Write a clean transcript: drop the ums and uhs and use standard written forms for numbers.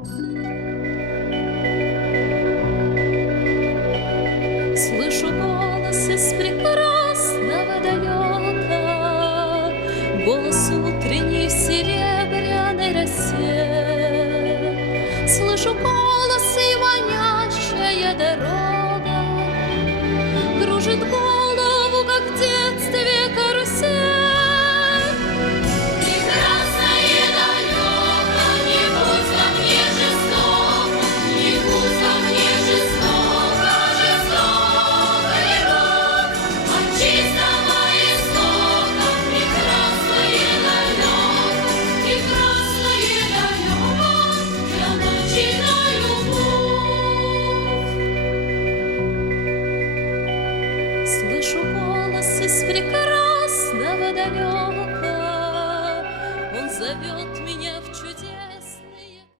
Слышу голос из прекрасного далека, голос утренний в серебряной росе. Слышу